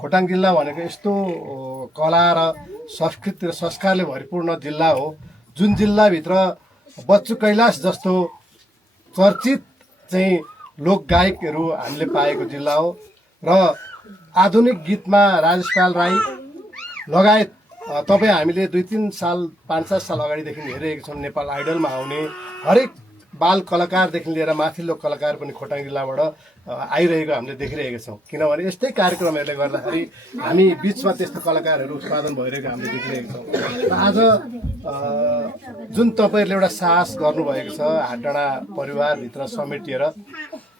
खोटाङ जिल्ला भनेको यस्तो कला र संस्कृति र संस्कारले भरिपूर्ण जिल्ला हो जुन जिल्लाभित्र बच्चु कैलाश जस्तो चर्चित चाहिँ लोकगायकहरू हामीले पाएको जिल्ला हो र आधुनिक गीतमा राजेश पाल राई लगायत तपाईँ हामीले 2-3 साल 5-7 साल अगाडिदेखि हेरिरहेका छौँ। नेपाल आइडलमा आउने हरेक बाल कलाकारदेखि लिएर माथिल्लो कलाकार पनि खोटाङ जिल्लाबाट आइरहेको हामीले देखिरहेका छौँ। किनभने यस्तै कार्यक्रमहरूले गर्दाखेरि हामी बिचमा त्यस्तो कलाकारहरू उत्पादन भइरहेको हामीले देखिरहेका छौँ। र आज जुन तपाईँहरूले एउटा साहस गर्नुभएको छ हाटडाँडा परिवारभित्र समेटिएर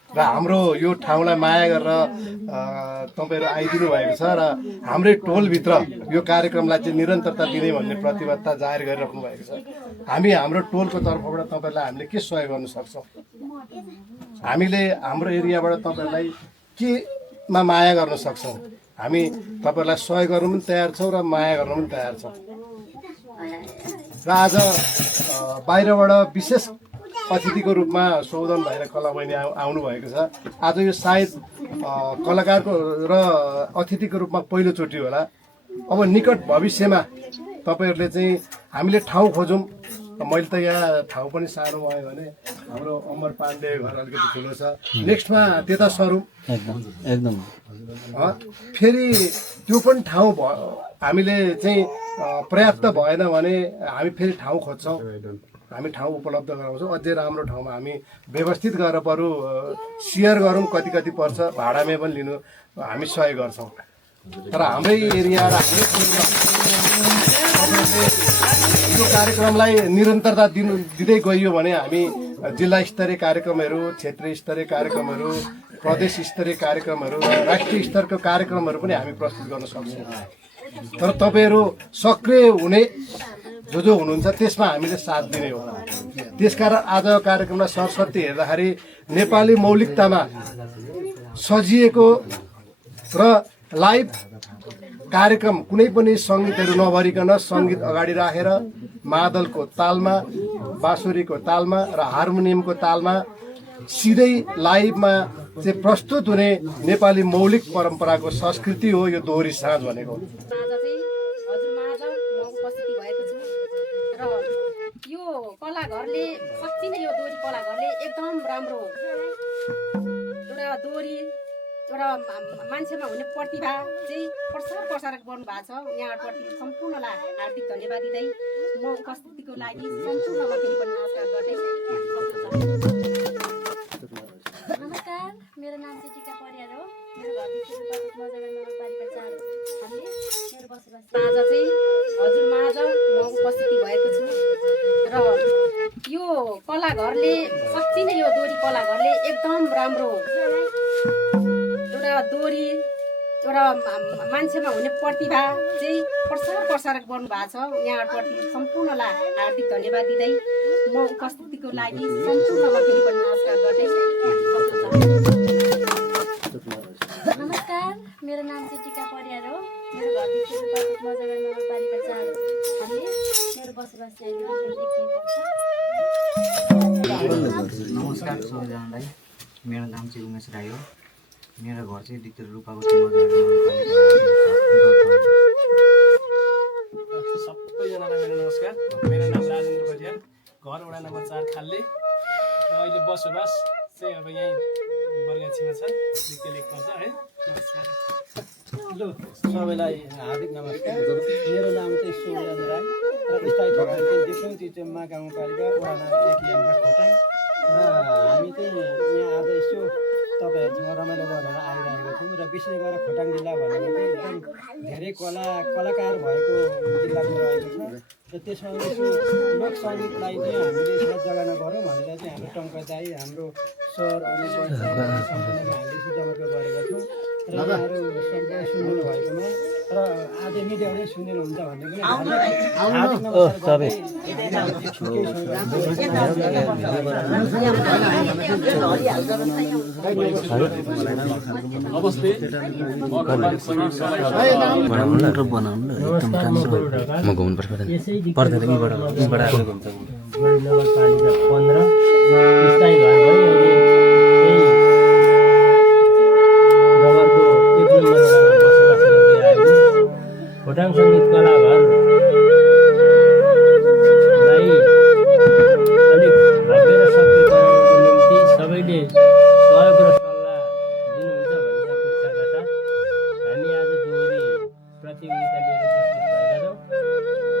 र हाम्रो यो ठाउँलाई माया गरेर तपाईँहरू आइदिनु भएको छ र हाम्रै टोलभित्र यो कार्यक्रमलाई चाहिँ निरन्तरता दिने भन्ने प्रतिबद्धता जाहेर गरिराख्नु भएको छ। हामी हाम्रो टोलको तर्फबाट तपाईँहरूलाई हामीले के सहयोग गर्न सक्छौँ? हामीले हाम्रो एरियाबाट तपाईँहरूलाई केमा माया गर्न सक्छौँ? हामी तपाईँहरूलाई सहयोग गर्नु पनि तयार छौँ र माया गर्नु पनि तयार छौँ। र आज बाहिरबाट विशेष अतिथिको रूपमा सौदन भएर कला बहिनी आउनु भएको छ। आज यो सायद कलाकारको र अतिथिको रूपमा पहिलोचोटि होला। अब निकट भविष्यमा तपाईँहरूले चाहिँ हामीले ठाउँ खोजौँ। मैले त यहाँ ठाउँ पनि सानो भयो भने हाम्रो अमर पाण्डे घर अलिकति ठुलो छ, नेक्स्टमा त्यता सरौँ एकदम फेरि त्यो पनि ठाउँ हामीले चाहिँ पर्याप्त भएन भने हामी फेरि ठाउँ खोज्छौँ। हामी ठाउँ उपलब्ध गराउँछौँ। अझै राम्रो ठाउँमा हामी व्यवस्थित गरेर बरु सेयर गरौँ, कति कति पर्छ भाडामै पनि लिनु हामी सहयोग गर्छौँ। तर हाम्रै एरिया र यो कार्यक्रमलाई निरन्तरता दिँदै गइयो भने हामी जिल्ला स्तरीय कार्यक्रमहरू, क्षेत्रीय स्तरीय कार्यक्रमहरू, प्रदेश स्तरीय कार्यक्रमहरू, राष्ट्रिय स्तरको कार्यक्रमहरू पनि हामी प्रस्तुत गर्न सक्छौँ। तर तपाईँहरू सक्रिय हुने जो हुनुहुन्छ त्यसमा हामीले साथ दिने हो। त्यसकारण आजको कार्यक्रमलाई सरस्वती हेर्दाखेरि नेपाली मौलिकतामा सजिएको र लाइभ कार्यक्रम कुनै पनि सङ्गीतहरू नभरिकन सङ्गीत अगाडि राखेर मादलको तालमा, बाँसुरीको तालमा र हार्मोनियमको तालमा सिधै लाइभमा चाहिँ प्रस्तुत हुने नेपाली मौलिक परम्पराको संस्कृति हो यो दोहोरी साँझ भनेको। यो कलाघरले साँच्चै नै यो दोहोरी कलाघरले एकदम राम्रो एउटा दोहोरी एउटा मान्छेमा हुने प्रतिभा चाहिँ प्रसार गर्नु भएको छ। यहाँप्रति सम्पूर्णलाई हार्दिक धन्यवाद दिँदै म उपस्थितिको लागि सम्पूर्णलाई फेरि पनि नमस्कार गर्दै। नमस्कार, मेरो नाम चाहिँ टिका परियार हो। मेरो घरदेखि मजागा नगरपालिका 4 हामीले मेरो बसोबास। आज चाहिँ हजुरमाझ म उपस्थिति भएको छु र यो कलाघरले साँच्चै नै यो दोहोरी कलाघरले एकदम राम्रो एउटा दोहोरी एउटा मान्छेमा हुने प्रतिभा चाहिँ प्रसार गर्नु भएको छ। यहाँप्रति सम्पूर्णलाई हार्दिक धन्यवाद दिँदै म उपस्थितिको लागि सम्पूर्णलाई फेरि पनि नमस्कार गर्दै। नमस्कार, मेरो नाम चाहिँ टिका परियार हो। मेरो घर भित्र मजागर नगरपालिका 4 भन्ने मेरो बसोबास चाहिँ नमस्कार सबैजनालाई, मेरो नाम चाहिँ उमेश राई हो। मेरो घर चाहिँ भित्र रूपाकोटी मजागर सबैजनालाई मेरो नमस्कार। मेरो नाम राजेन्द्र परियार, घर वडा नम्बर 4 खाल्ले र अहिले बसोबास चाहिँ अब यहीँ बर्गाछीमा छ, दिक्ते लेख पर्छ है। नमस्कार। हेलो सबैलाई हार्दिक नमस्कार। मेरो नाम चाहिँ सोमचन्द्र राई र स्थायी ठेगाना चाहिँ दिक्सोङ चिचेम्मा गाउँपालिका वडा नम्बर 1 यामका खोटाङ र हामी चाहिँ यहाँ आज यसो तपाईँहरूसँग रमाइलो गरेर आइरहेको छौँ र विशेष गरेर खोटाङ जिल्ला भनेको चाहिँ एकदम धेरै कलाकार भएको जिल्लामा रहेको छ र त्यसमा यसो लोक सङ्गीतलाई चाहिँ हामीले यसो जगाना गरौँ भनेर चाहिँ हाम्रो टङ्का दाई हाम्रो सर अनि सम्पूर्णमा हामीले यसो जमाको गरेका छौँ र उहाँहरू सम्पूर्ण सुन्नु भएकोमा र आज मिडियाले सुनिनुहुन्छ भन्ने पनि हार्दिक नमस्कार खोटाङ सङ्गीत कलाकारलाई अलिक भव्य र सफलीकरणको निम्ति सबैले सहयोग र सल्लाह दिनुहुन्छ भन्ने अपेक्षाका साथ हामी आज दोहोरी प्रतियोगिता लिएर उपस्थित भएका छौँ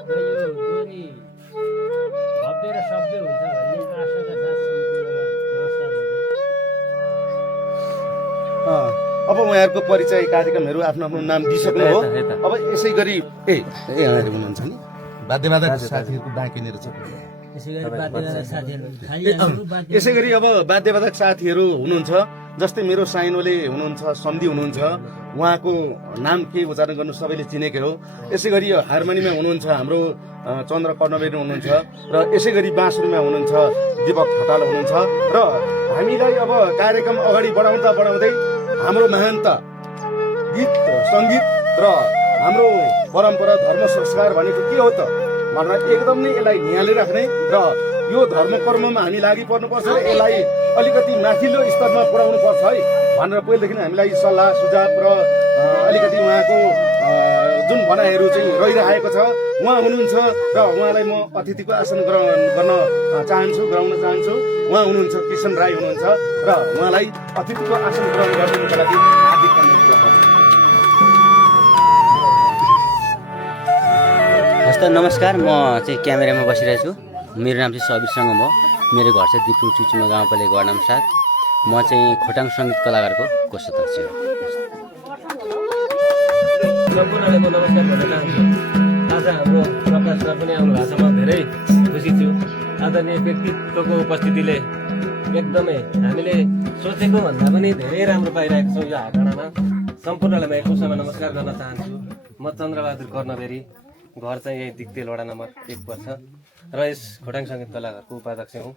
र यो दोहोरी भव्य र सभ्य हुन्छ भन्ने आशाका साथ सम्पूर्णमा नमस्कार गर्दै अब उहाँहरूको परिचय कार्यक्रमहरू आफ्नो आफ्नो नाम दिइसक्नु हो। अब यसै गरी यहाँहरू हुनुहुन्छ नि वाद्यवादक साथीहरूको बाँकी नै रहेछ। यसै गरी अब वाद्यवादक साथीहरू हुनुहुन्छ, जस्तै मेरो साइनोले हुनुहुन्छ, सम्धि हुनुहुन्छ, उहाँको नाम के उच्चारण गर्नु सबैले चिनेकै हो। यसै गरी हार्मोनियममा हुनुहुन्छ हाम्रो चन्द्र कर्णवेदी हुनुहुन्छ र यसै गरी बाँसुरीमा हुनुहुन्छ दीपक ठटाल हुनुहुन्छ र हामीलाई अब कार्यक्रम अगाडि बढाउँदै हाम्रो महानत गीत सङ्गीत र हाम्रो परम्परा धर्म संस्कार भनेको के हो त भनेर एकदम नै यसलाई निहालेर राख्ने र यो धर्म कर्ममा हामी लागि पर्नुपर्छ र यसलाई अलिकति माथिल्लो स्तरमा पुर्याउनु पर्छ है भनेर पहिलेदेखि हामीलाई सल्लाह सुझाव र अलिकति उहाँको जुन भनाइहरू चाहिँ रहिरहेको छ उहाँ हुनुहुन्छ र उहाँलाई म अतिथिको आसन गराउन चाहन्छु। उहाँ हुनुहुन्छ किशन राई हुनुहुन्छ र उहाँलाई अतिथिको आसन ग्रहण गरिदिनुको लागि हार्दिक अनुरोध गर्दछु। हस्त नमस्कार, म चाहिँ क्यामेरामा बसिरहेको छु। मेरो नाम चाहिँ सबीर सङ्गम हो। मेरो घर चाहिँ दिपुङ चुचुमा गाउँपालिका वडा नम्बर 7। म चाहिँ खोटाङ सङ्गीत कलाकारको कोषाध्यक्ष हो। सम्पूर्णलाई म नमस्कार भन्न चाहन्छु। आज हाम्रो प्रकाश सर पनि आउनु भएको छ, म धेरै खुसी छु। आदरणीय व्यक्तित्वको उपस्थितिले एकदमै हामीले सोचेको भन्दा पनि धेरै राम्रो पाइरहेको छौँ यो हाटडाँडामा। सम्पूर्णलाई म एकौसमा नमस्कार गर्न चाहन्छु। म चन्द्रबहादुर कर्णवेदी, घर चाहिँ यही दिक्तेल वडा नम्बर 1 पर्छ र यस खोटाङ सङ्गीत कलाकारको उपाध्यक्ष हुँ।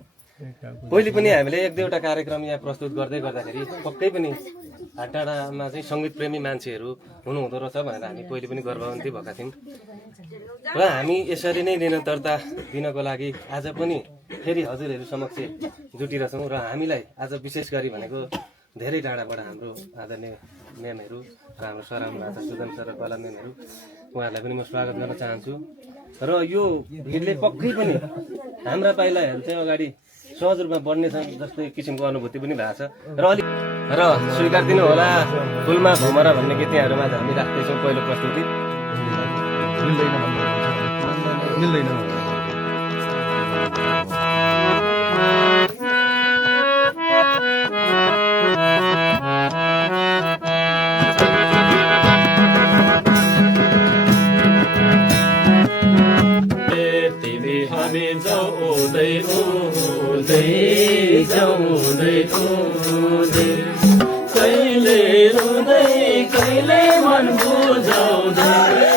पहिले पनि हामीले 1-2वटा कार्यक्रम यहाँ प्रस्तुत गर्दै गर्दाखेरि पक्कै पनि हाटडाँडामा चाहिँ सङ्गीत प्रेमी मान्छेहरू हुनुहुँदो रहेछ भनेर हामी पहिले पनि गर्वन्ती भएका थियौँ र हामी यसरी नै निरन्तरता दिनको लागि आज पनि फेरि हजुरहरू समक्ष जुटिरहेछौँ र हामीलाई आज विशेष गरी भनेको धेरै टाढाबाट हाम्रो आदरणीय म्यामहरू र हाम्रो सर आउनुभएको छ सुदन सर र कला म्यामहरू, उहाँहरूलाई पनि म स्वागत गर्न चाहन्छु। र यो भिडले पक्कै पनि हाम्रा पाइलाहरू चाहिँ अगाडि सहज रूपमा बढ्नेछ जस्तै किसिमको अनुभूति पनि भएको छ र अलिक र स्वीकार दिनु होला फुलमा भमरा भन्ने गीत यहाँहरूमा हामी राख्दैछौँ पहिलो प्रस्तुति। मिल्दैन कहिले रुँदै कहिले मन बुझाउँदै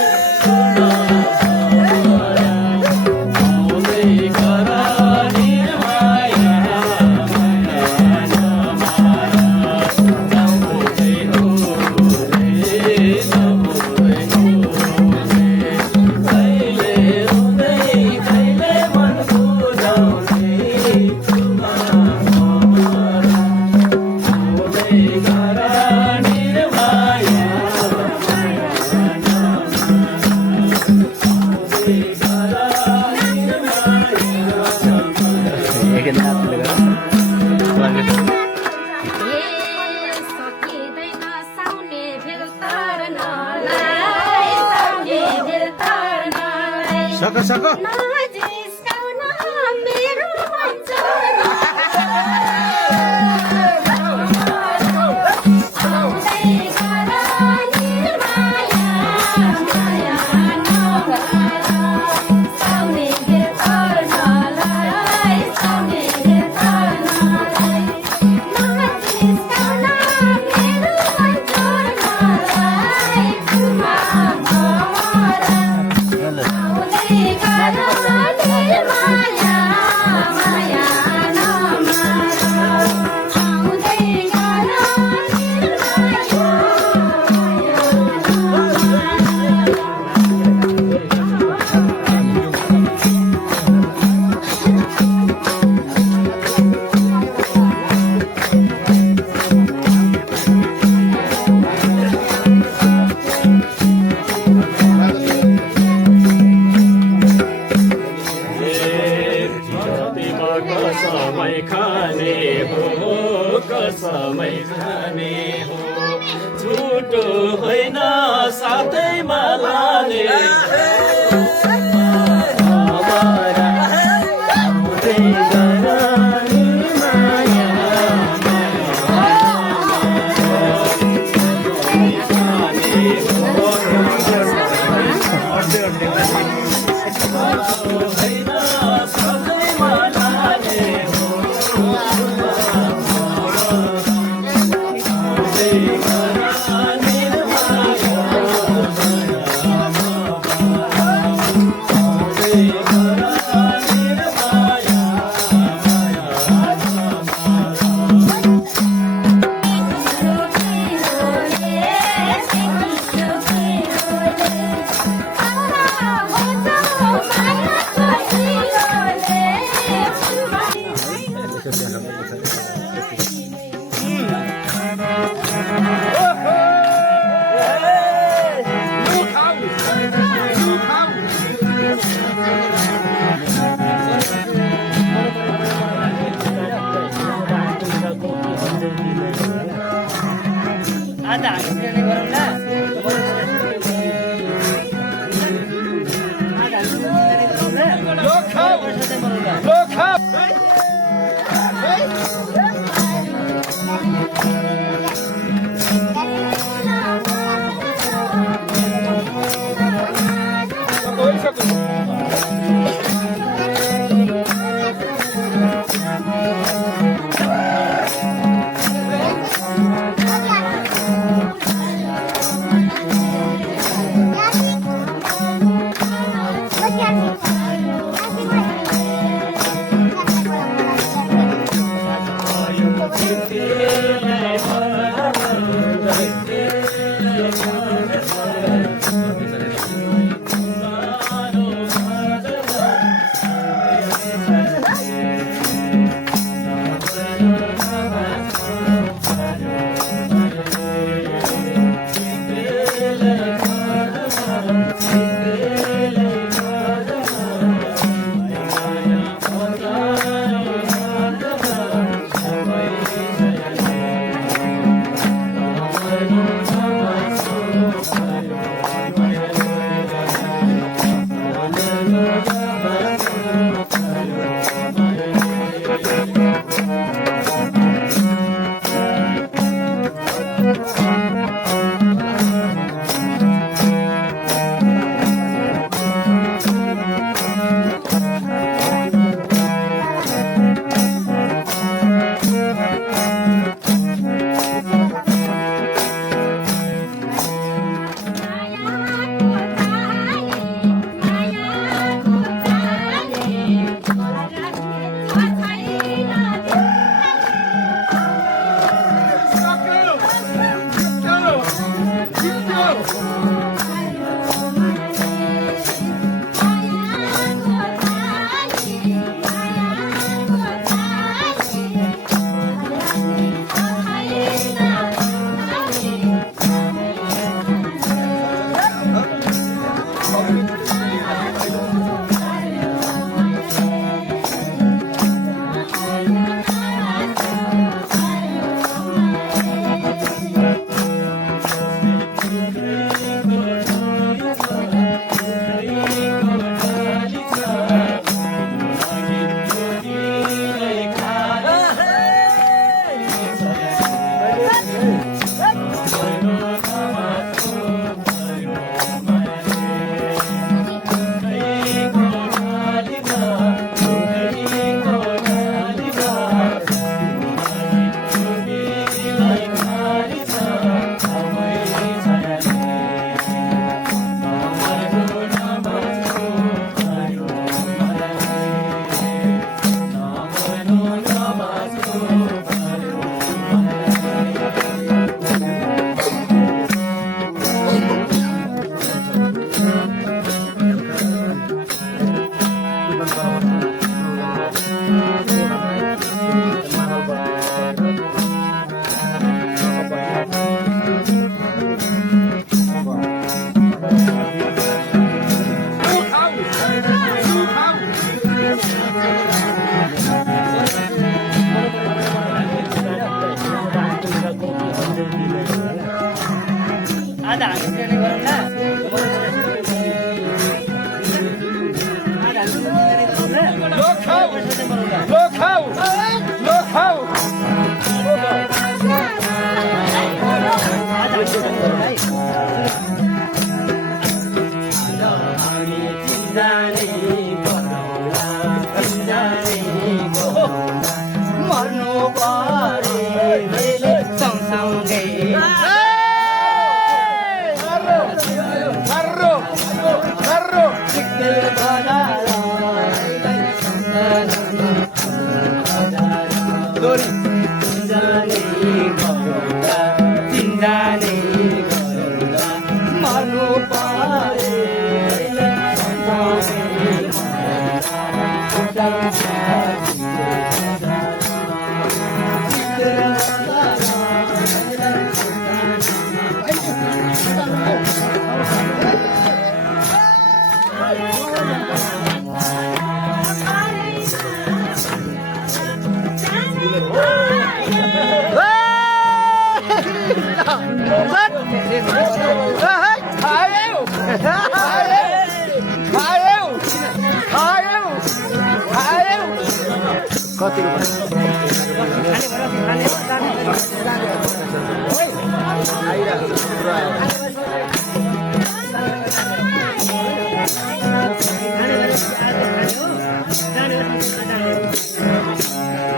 कसमै खाने हो कसमै खाने हो झुटो होइन साथैमा लाने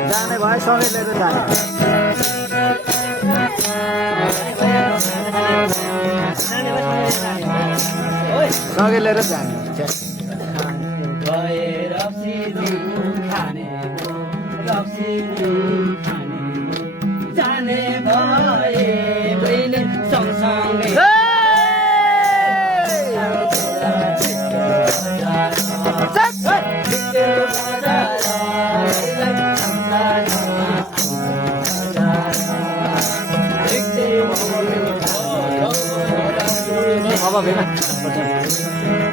जाने भयो सँगै लिएर जाने सँगै लिएर जाने जाने भए मैले सँगसँगै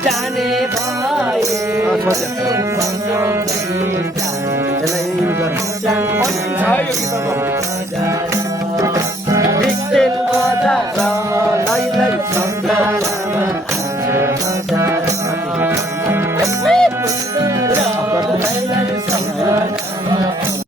जाने भए